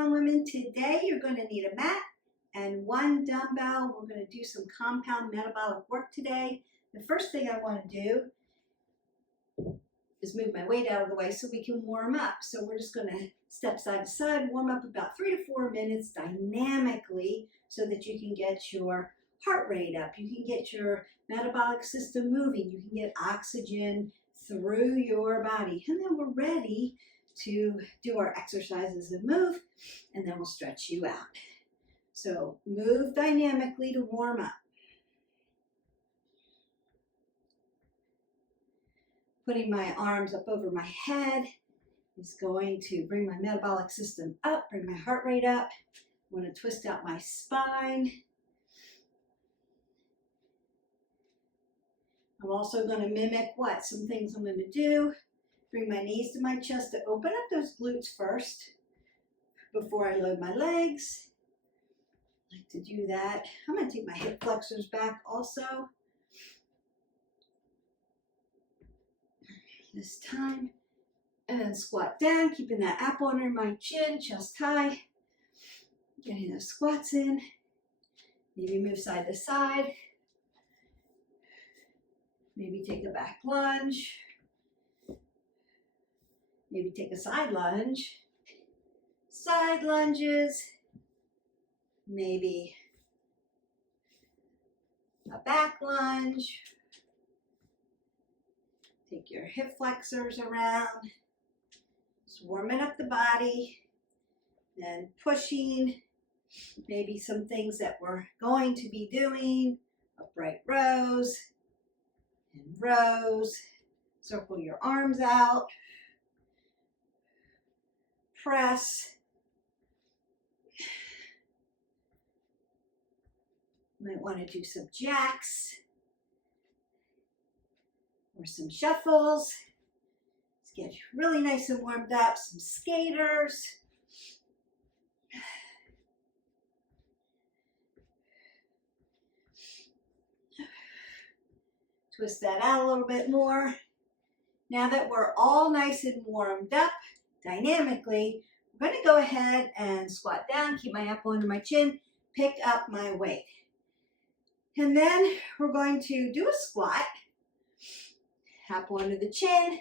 strong women. Today you're going to need a mat and one dumbbell. We're going to do some compound metabolic work today. The first thing I want to do is move my weight out of the way so we can warm up. So we're just going to step side to side, warm up about 3 to 4 minutes dynamically so that you can get your heart rate up. You can get your metabolic system moving. You can get oxygen through your body. And then we're ready to do our exercises and move, and then we'll stretch you out. So move dynamically to warm up. Putting my arms up over my head is going to bring my metabolic system up, bring my heart rate up. I want to twist out my spine. I'm also going to mimic what? Some things I'm going to do. Bring my knees to my chest to open up those glutes first before I load my legs. I like to do that. I'm going to take my hip flexors back also. This time. And then squat down, keeping that apple under my chin, chest high. Getting those squats in. Maybe move side to side. Maybe take a back lunge. Maybe take a side lunge. Side lunges. Maybe a back lunge. Take your hip flexors around. Just warming up the body. Then pushing. Maybe some things that we're going to be doing. Upright rows and rows. Circle your arms out. Press. Might want to do some jacks or some shuffles. Let's get really nice and warmed up. Some skaters. Twist that out a little bit more. Now that we're all nice and warmed up, dynamically, I'm going to go ahead and squat down, keep my apple under my chin, pick up my weight. And then we're going to do a squat, apple under the chin,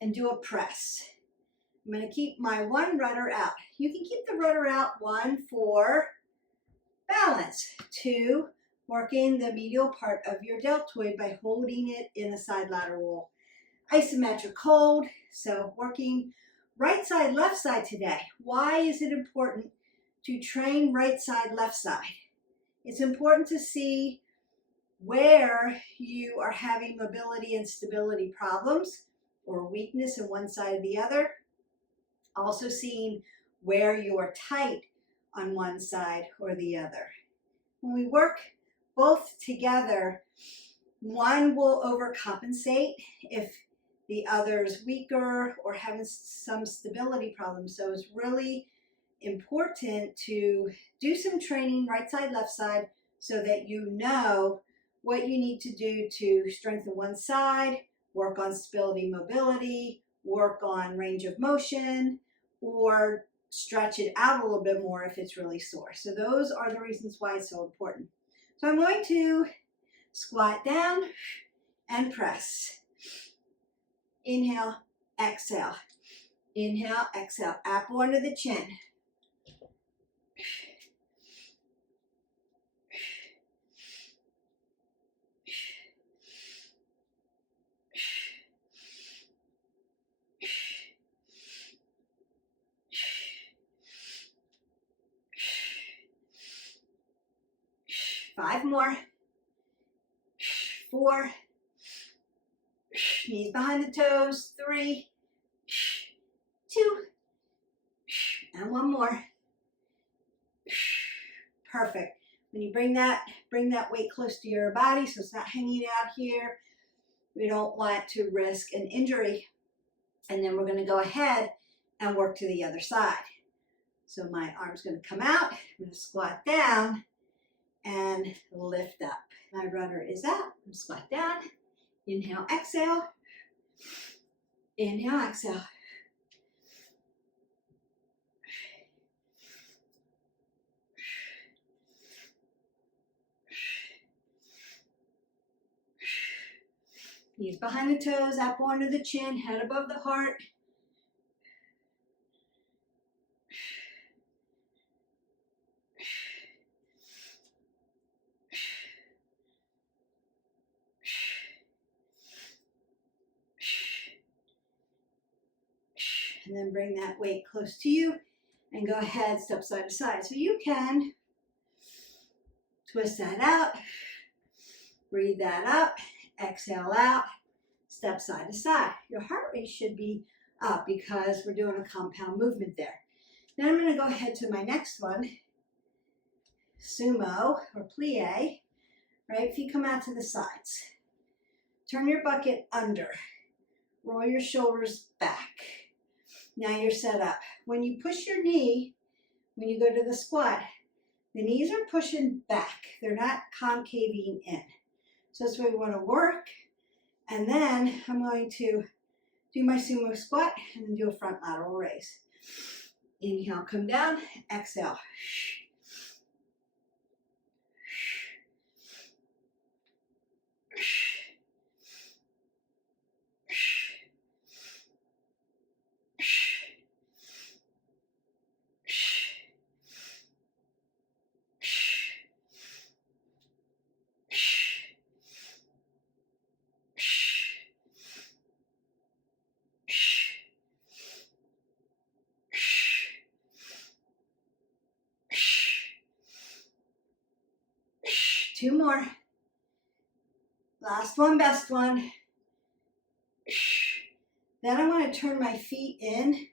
and do a press. I'm going to keep my one rudder out. You can keep the rudder out, 1 for balance, 2, working the medial part of your deltoid by holding it in a side lateral isometric hold. So working right side, left side today. Why is it important to train right side, left side? It's important to see where you are having mobility and stability problems or weakness in one side or the other. Also seeing where you're tight on one side or the other. When we work both together, one will overcompensate if the other's weaker or having some stability problems. So it's really important to do some training right side, left side so that you know what you need to do to strengthen one side, work on stability, mobility, work on range of motion, or stretch it out a little bit more if it's really sore. So those are the reasons why it's so important. So I'm going to squat down and press. Inhale, exhale. Inhale, exhale. Apple under the chin. Five more. 4. Knees behind the toes. 3, 2, and 1 more. Perfect. When you bring that weight close to your body so it's not hanging out here. We don't want to risk an injury. And then we're going to go ahead and work to the other side. So my arm's going to come out. I'm going to squat down and lift up. My rudder is out. I'm squat down. Inhale, exhale. Inhale, exhale. Knees behind the toes, apple under the chin, head above the heart. And then bring that weight close to you and go ahead, step side to side. So you can twist that out, breathe that up, exhale out, step side to side. Your heart rate should be up because we're doing a compound movement there. Then I'm going to go ahead to my next one, Sumo or plie, right? Feet come out to the sides. Turn your bucket under. Roll your shoulders back. Now you're set up. When you push your knee, when you go to the squat, the knees are pushing back. They're not concaving in. So that's where we want to work. And then I'm going to do my sumo squat and then do a front lateral raise. Inhale, come down, exhale. Two more. Last one, best one. Then I want to turn my feet in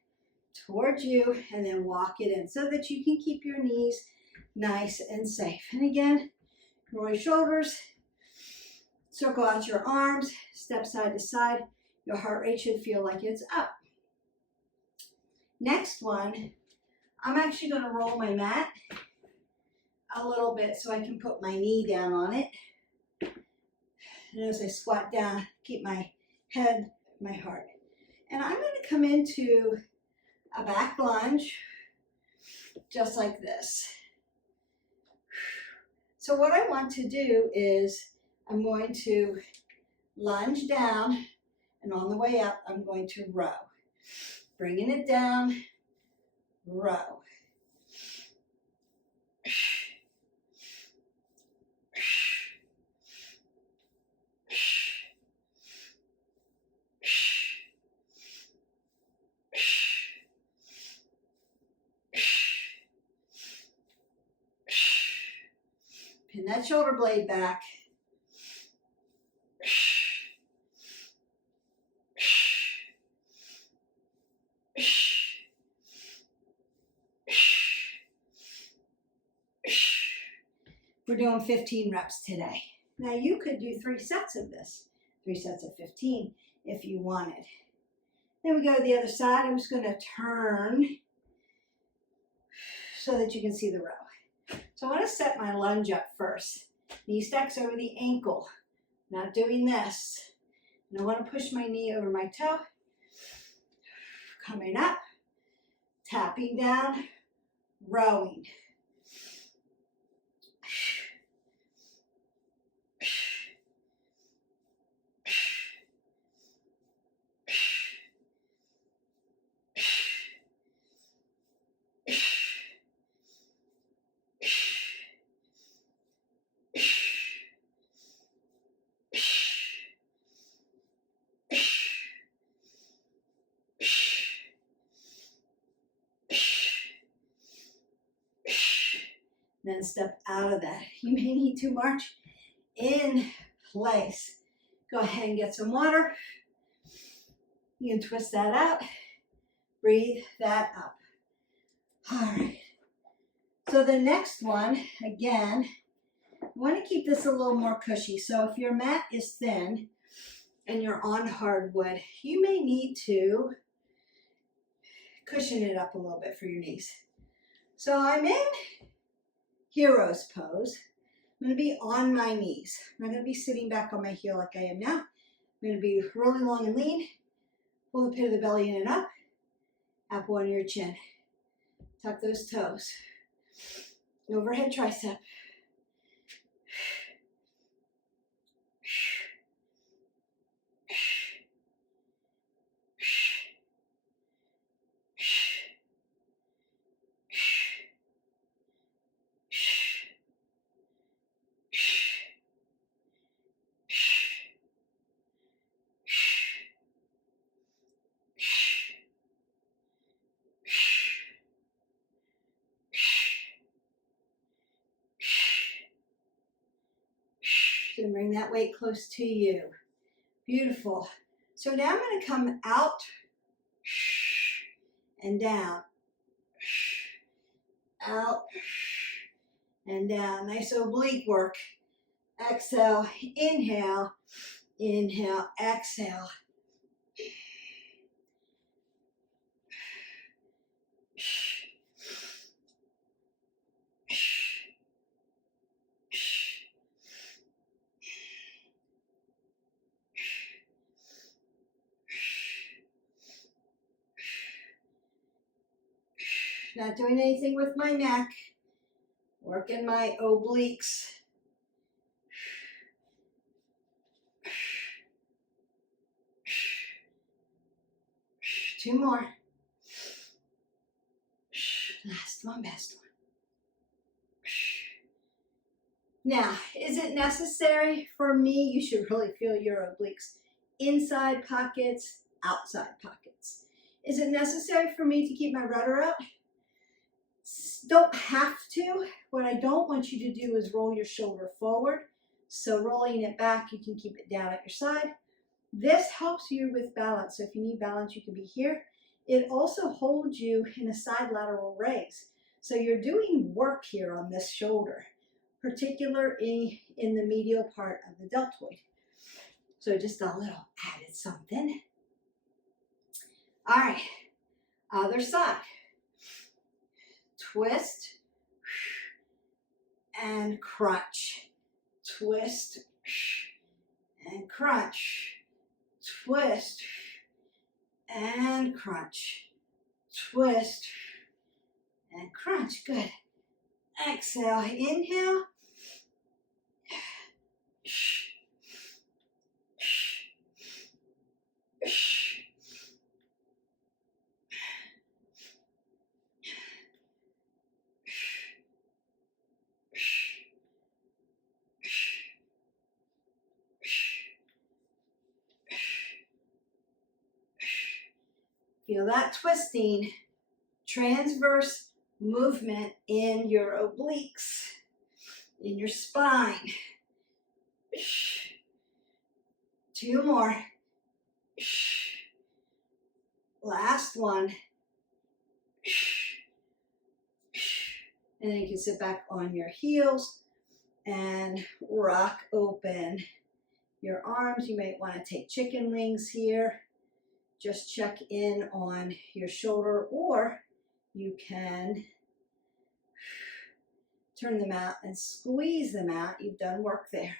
towards you and then walk it in so that you can keep your knees nice and safe. And again, roll your shoulders, circle out your arms, step side to side. Your heart rate should feel like it's up. Next one, I'm actually going to roll my mat a little bit so I can put my knee down on it. And as I squat down, keep my head, my heart. And I'm going to come into a back lunge, just like this. So what I want to do is I'm going to lunge down, and on the way up, I'm going to row. Bringing it down, row. Pin that shoulder blade back. We're doing 15 reps today. Now you could do 3 sets of this, 3 sets of 15 if you wanted. Then we go to the other side. I'm just going to turn so that you can see the row. So I want to set my lunge up first. Knee stacks over the ankle. Not doing this. And I want to push my knee over my toe. Coming up, tapping down, rowing. Then step out of that. You may need to march in place. Go ahead and get some water. You can twist that out. Breathe that up. All right. So the next one, again, I want to keep this a little more cushy. So if your mat is thin and you're on hardwood, you may need to cushion it up a little bit for your knees. So I'm in hero's pose. I'm going to be on my knees. I'm not going to be sitting back on my heel like I am now. I'm going to be really long and lean. Pull the pit of the belly in and up. Apple under your chin. Tuck those toes. Overhead tricep. And bring that weight close to you. Beautiful. So now I'm going to come out and down. Out and down. Nice oblique work. Exhale, inhale, inhale, exhale. Not doing anything with my neck. Working my obliques. Two more. Last one, best one. Now, is it necessary for me? You should really feel your obliques. Inside pockets, outside pockets. Is it necessary for me to keep my rudder out? Don't have to. What I don't want you to do is roll your shoulder forward. So rolling it back, you can keep it down at your side. This helps you with balance. So if you need balance, you can be here. It also holds you in a side lateral raise. So you're doing work here on this shoulder, particularly in the medial part of the deltoid. So just a little added something. All right, other side. Twist and crunch. Twist and crunch. Twist and crunch. Twist and crunch. Good. Exhale, inhale. Feel that twisting, transverse movement in your obliques, in your spine. Two more. Last one. And then you can sit back on your heels and rock open your arms. You might want to take chicken wings here. Just check in on your shoulder, or you can turn them out and squeeze them out. You've done work there.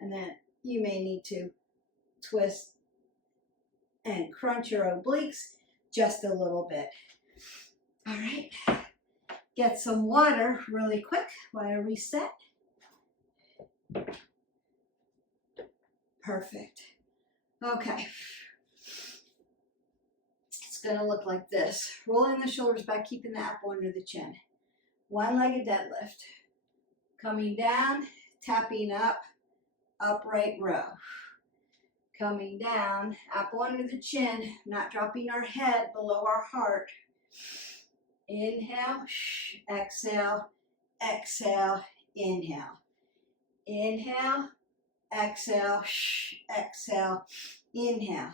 And then you may need to twist and crunch your obliques just a little bit. All right. Get some water really quick while I reset. Perfect. Okay. It's going to look like this. Rolling the shoulders back, keeping the apple under the chin. One-legged deadlift. Coming down, tapping up, upright row. Coming down, apple under the chin, not dropping our head below our heart. Inhale, exhale, exhale, inhale. Inhale, exhale, exhale, inhale.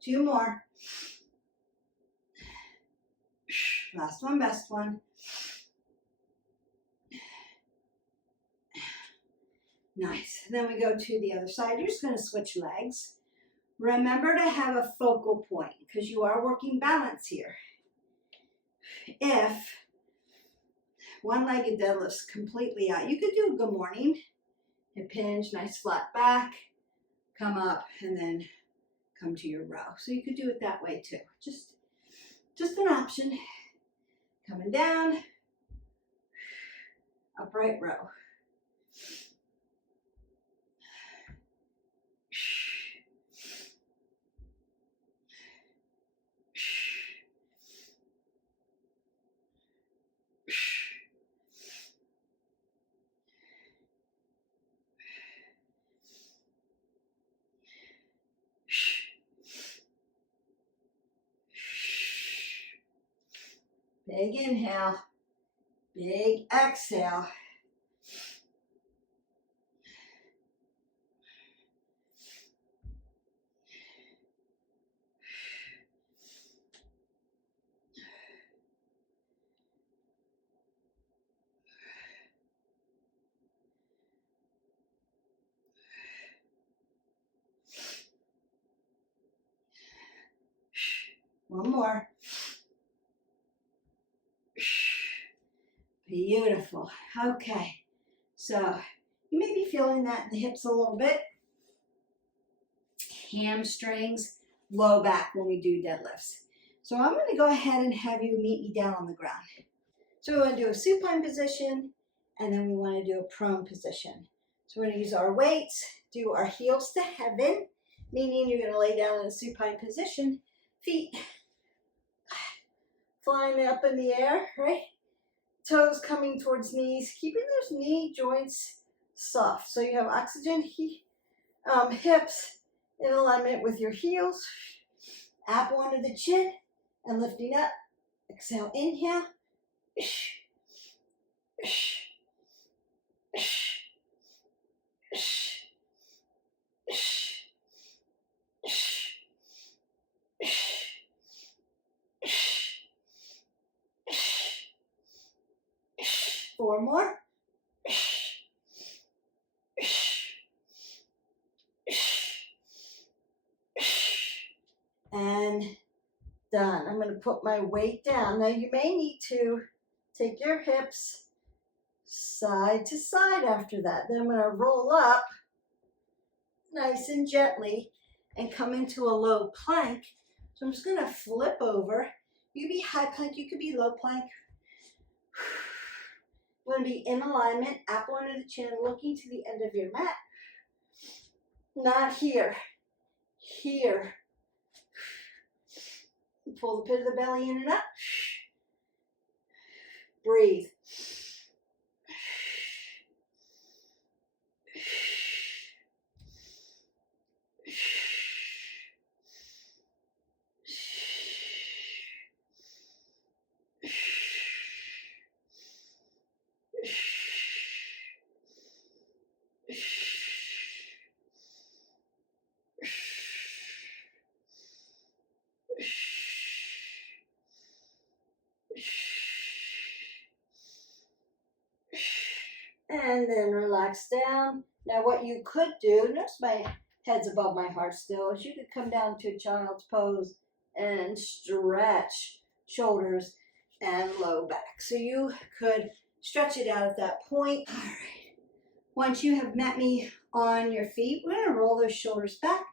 Two more. Last one, best one. Nice. Then we go to the other side. You're just going to switch legs. Remember to have a focal point because you are working balance here. If one-legged deadlift's completely out, you could do a good morning. Hip hinge, nice flat back. Come up and then come to your row. So you could do it that way too. Just an option. Coming down, upright row. Big inhale, big exhale. One more. Beautiful. Okay. So you may be feeling that in the hips a little bit. Hamstrings, low back when we do deadlifts. So I'm going to go ahead and have you meet me down on the ground. So we want to do a supine position, and then we want to do a prone position. So we're going to use our weights, do our heels to heaven, meaning you're going to lay down in a supine position, feet flying up in the air, right? Toes coming towards knees, keeping those knee joints soft. So you have oxygen, hips in alignment with your heels. Apple under the chin and lifting up. Exhale, inhale. Four more. And done. I'm going to put my weight down. Now you may need to take your hips side to side after that. Then I'm going to roll up nice and gently and come into a low plank. So I'm just going to flip over. You could be high plank, you could be low plank. I'm going to be in alignment, apple under the chin, looking to the end of your mat. Not here. Here. Pull the pit of the belly in and up. Breathe. And then relax down. Now what you could do, notice my head's above my heart still, is you could come down to a child's pose and stretch shoulders and low back. So you could stretch it out at that point. All right. Once you have met me on your feet, we're going to roll those shoulders back.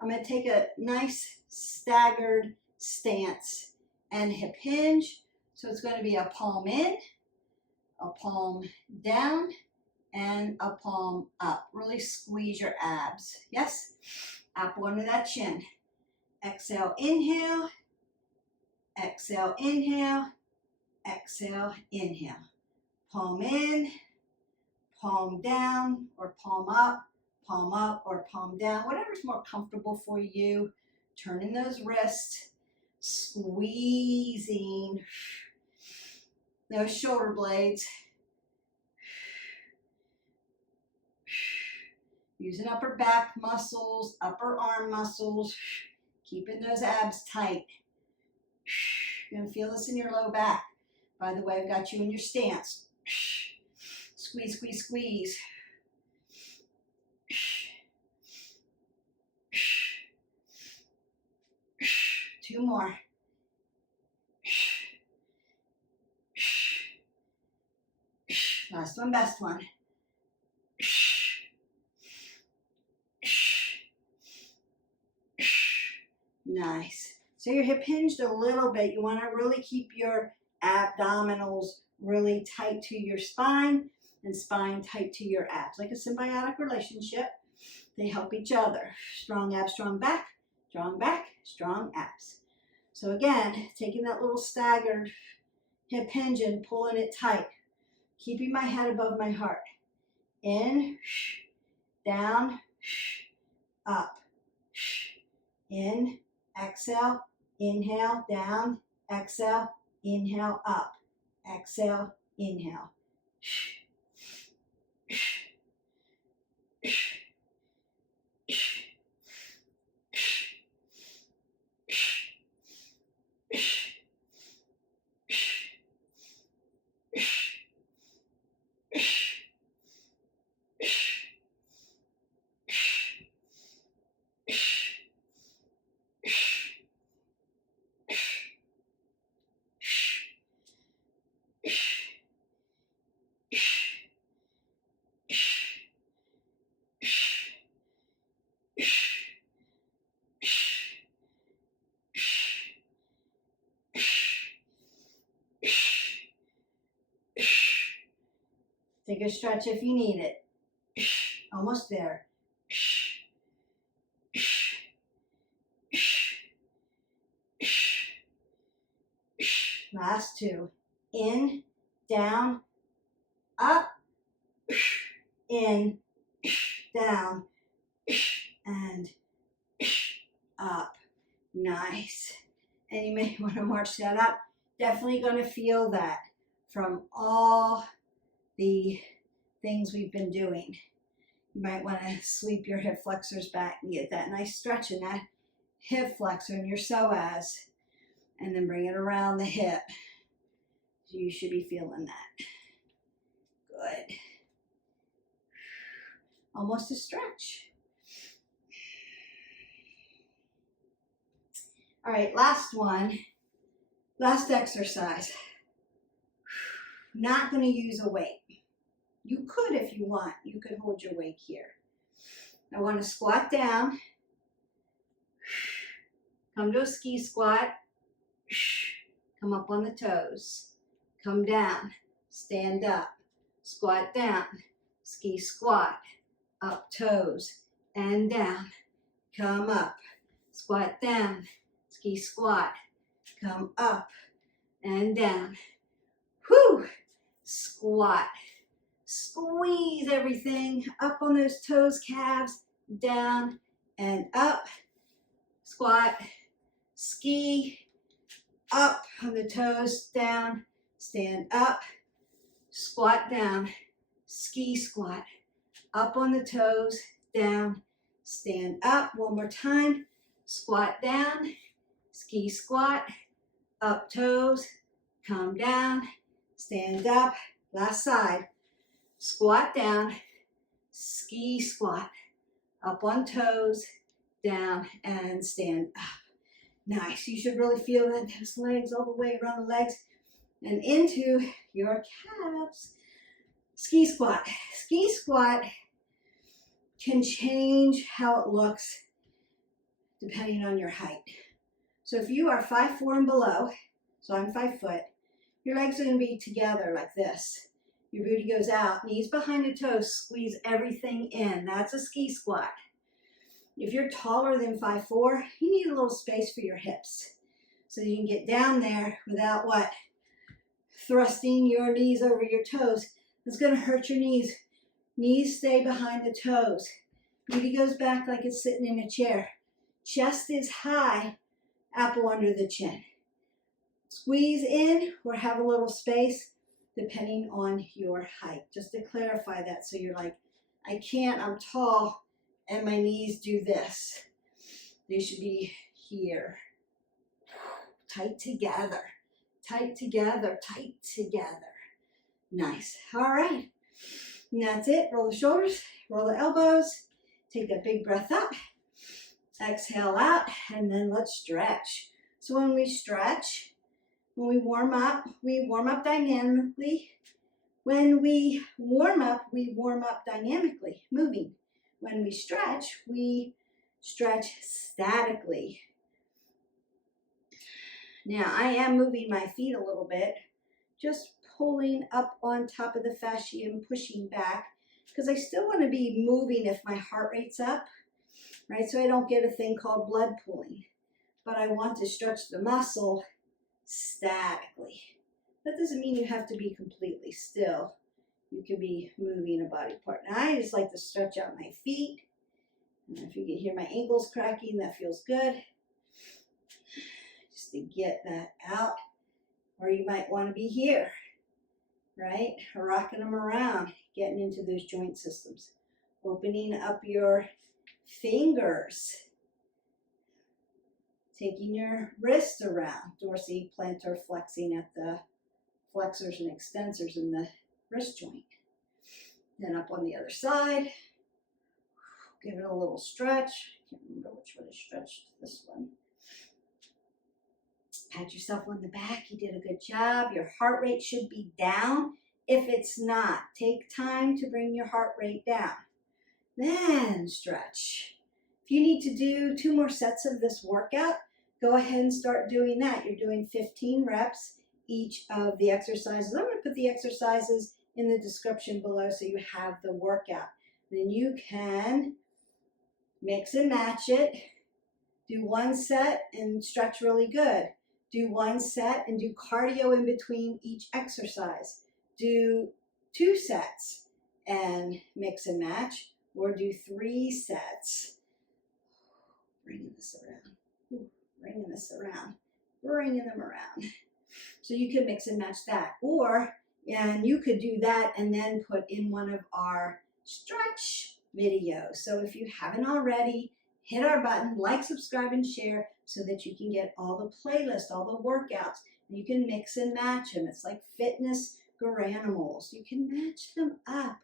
I'm going to take a nice staggered stance and hip hinge. So it's going to be a palm in, a palm down, and a palm up. Really squeeze your abs. Yes? Apple under that chin. Exhale, inhale. Exhale, inhale. Exhale, inhale. Palm in, palm down, or palm up, or palm down. Whatever's more comfortable for you. Turning those wrists. Squeezing those shoulder blades. Using upper back muscles, upper arm muscles, keeping those abs tight. You're going to feel this in your low back. By the way, I've got you in your stance. Squeeze, squeeze, squeeze. Two more. Last one, best one. Nice. So you're hip hinged a little bit. You want to really keep your abdominals really tight to your spine and spine tight to your abs. Like a symbiotic relationship. They help each other. Strong abs, strong back, strong abs. So again, taking that little staggered hip hinge and pulling it tight. Keeping my head above my heart. In, down, up. In, exhale, inhale, down, exhale, Inhale, up. Exhale, inhale. Take a stretch if you need it. Almost there. Last two. In, down, up, in, down, and up. Nice. And you may want to march that up. Definitely going to feel that from all the things we've been doing. You might want to sweep your hip flexors back and get that nice stretch in that hip flexor and your psoas, and then bring it around the hip. You should be feeling that. Good. Almost a stretch. All right, last one. Last exercise. Not going to use a weight. You could if you want. You could hold your weight here. I want to squat down. Come to a ski squat. Come up on the toes. Come down. Stand up. Squat down. Ski squat. Up toes and down. Come up. Squat down. Ski squat. Come up and down. Whew. Squat. Squeeze everything up on those toes, calves, down and up. Squat, ski, up on the toes, down, stand up, squat down, ski squat, up on the toes, down, stand up. One more time. Squat down, ski squat, up toes, come down, stand up. Last side. Squat down, ski squat, up on toes, down, and stand up. Nice. You should really feel that, those legs all the way around the legs and into your calves. Ski squat. Ski squat can change how it looks depending on your height. So if you are 5'4" and below, so I'm 5 foot, your legs are going to be together like this. Your booty goes out, knees behind the toes, squeeze everything in. That's a ski squat. If you're taller than 5'4", you need a little space for your hips so you can get down there without what? Thrusting your knees over your toes. It's going to hurt your knees. Knees stay behind the toes. Booty goes back like it's sitting in a chair. Chest is high, apple under the chin. Squeeze in or have a little space depending on your height. Just to clarify that, so you're like, I can't, I'm tall, and my knees do this. They should be here. Tight together, tight together, tight together. Nice. All right. And that's it. Roll the shoulders, roll the elbows. Take a big breath up. Exhale out, and then let's stretch. So when we stretch, when we warm up dynamically. When we warm up dynamically, moving. When we stretch statically. Now I am moving my feet a little bit, just pulling up on top of the fascia and pushing back, because I still want to be moving if my heart rate's up, right? So I don't get a thing called blood pooling, but I want to stretch the muscle statically. That doesn't mean you have to be completely still. You can be moving a body part. Now I just like to stretch out my feet. And if you can hear my ankles cracking, that feels good. Just to get that out Or you might want to be here, right? Rocking them around, getting into those joint systems. Opening up your fingers. Taking your wrist around, dorsiplantar flexing at the flexors and extensors in the wrist joint. Then up on the other side, give it a little stretch. I can't remember which one is stretched, this one. Pat yourself on the back, you did a good job. Your heart rate should be down. If it's not, take time to bring your heart rate down. Then stretch. If you need to do 2 more sets of this workout, go ahead and start doing that. You're doing 15 reps each of the exercises. I'm going to put the exercises in the description below so you have the workout. Then you can mix and match it. Do 1 set and stretch really good. Do 1 set and do cardio in between each exercise. Do 2 sets and mix and match, or do 3 sets. Bringing this around, bringing this around, bringing them around. So you can mix and match that, and you could do that and then put in one of our stretch videos. So if you haven't already, hit our button, like, subscribe, and share so that you can get all the playlists, all the workouts. You can mix and match them. It's like fitness granimals. You can match them up.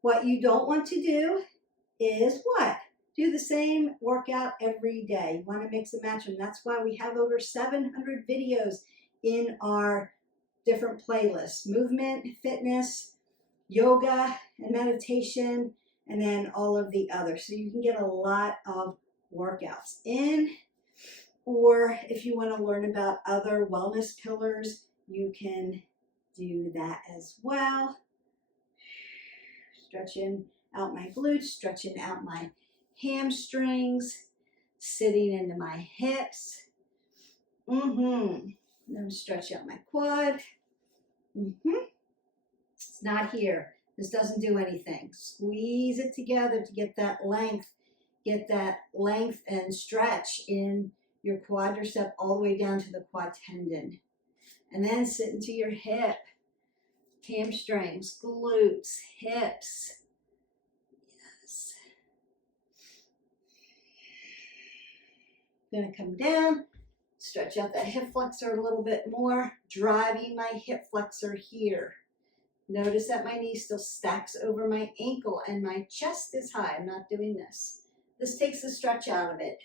What you don't want to do is what? Do the same workout every day. You want to mix and match them. That's why we have over 700 videos in our different playlists. Movement, fitness, yoga, and meditation, and then all of the others. So you can get a lot of workouts in. Or if you want to learn about other wellness pillars, you can do that as well. Stretching out my glutes, stretching out my hamstrings, sitting into my hips. Then stretch out my quad. It's not here. This doesn't do anything. Squeeze it together to get that length. Get that length and stretch in your quadricep all the way down to the quad tendon. And then sit into your hip, hamstrings, glutes, hips. Yes. Gonna come down, stretch out that hip flexor a little bit more, driving my hip flexor here. Notice that my knee still stacks over my ankle and my chest is high. I'm not doing this. This takes the stretch out of it.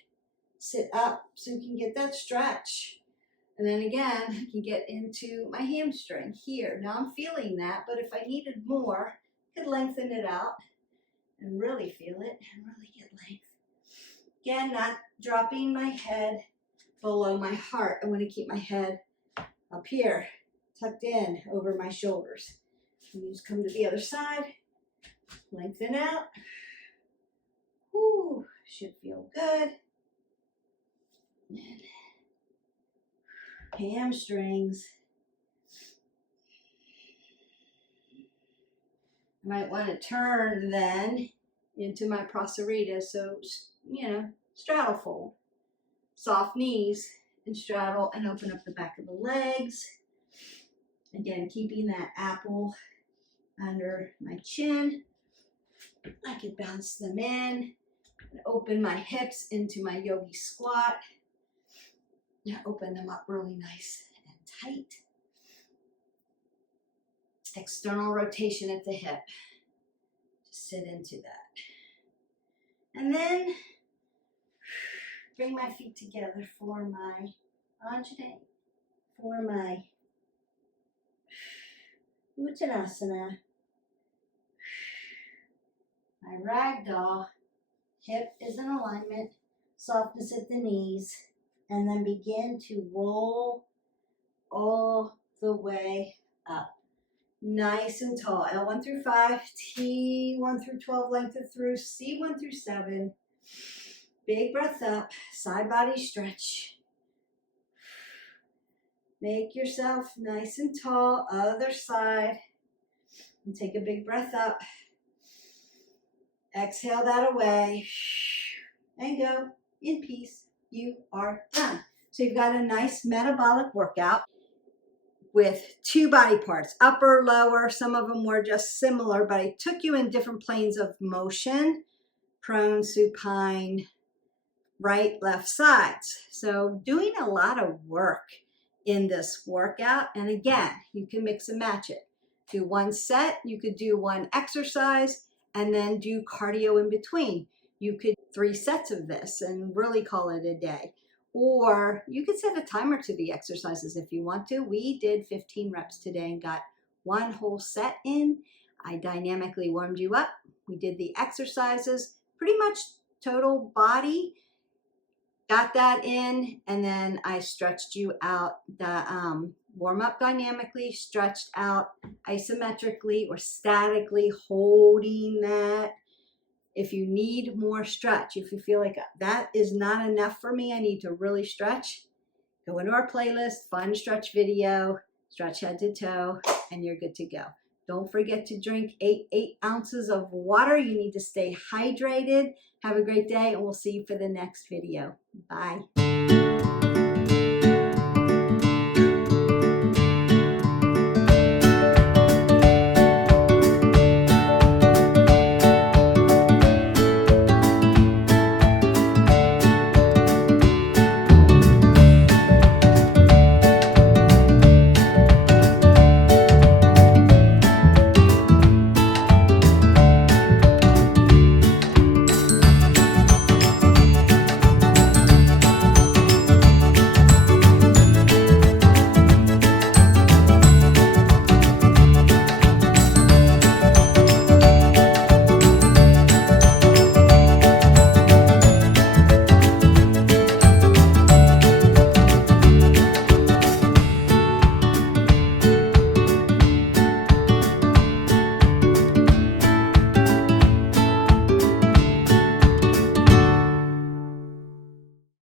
Sit up so you can get that stretch. And then again, I can get into my hamstring here. Now I'm feeling that, but if I needed more, I could lengthen it out and really feel it and really get length. Again, not dropping my head below my heart. I want to keep my head up here, tucked in over my shoulders. And just come to the other side, lengthen out. Whew, should feel good. Hamstrings. I might want to turn then into my procerita, so, straddle fold. Soft knees and straddle and open up the back of the legs. Again, keeping that apple under my chin. I could bounce them in and open my hips into my yogi squat. Now open them up really nice and tight. External rotation at the hip. Just sit into that. And then bring my feet together for my Anjane, for my Uttanasana, my ragdoll. Hip is in alignment, softness at the knees, and then begin to roll all the way up. Nice and tall. L1 through 5, T1 through 12, lengthen through, C1 through 7. Big breath up, side body stretch. Make yourself nice and tall, other side. And take a big breath up. Exhale that away. And go in peace. You are done. So you've got a nice metabolic workout. with 2 body parts, upper, lower. Some of them were just similar, but I took you in different planes of motion, prone, supine, right, left sides. So doing a lot of work in this workout. And again, you can mix and match it. Do one set, you could do one exercise, and then do cardio in between. You could 3 sets of this and really call it a day. Or you could set a timer to the exercises if you want to. We did 15 reps today and got one whole set in. I dynamically warmed you up. We did the exercises, pretty much total body. Got that in, and then I stretched you out. The warm up dynamically, stretched out isometrically or statically, holding that. If you need more stretch, if you feel like that is not enough for me, I need to really stretch, go into our playlist, find a stretch video, stretch head to toe, and you're good to go. Don't forget to drink 8 ounces of water. You need to stay hydrated. Have a great day, and we'll see you for the next video. Bye.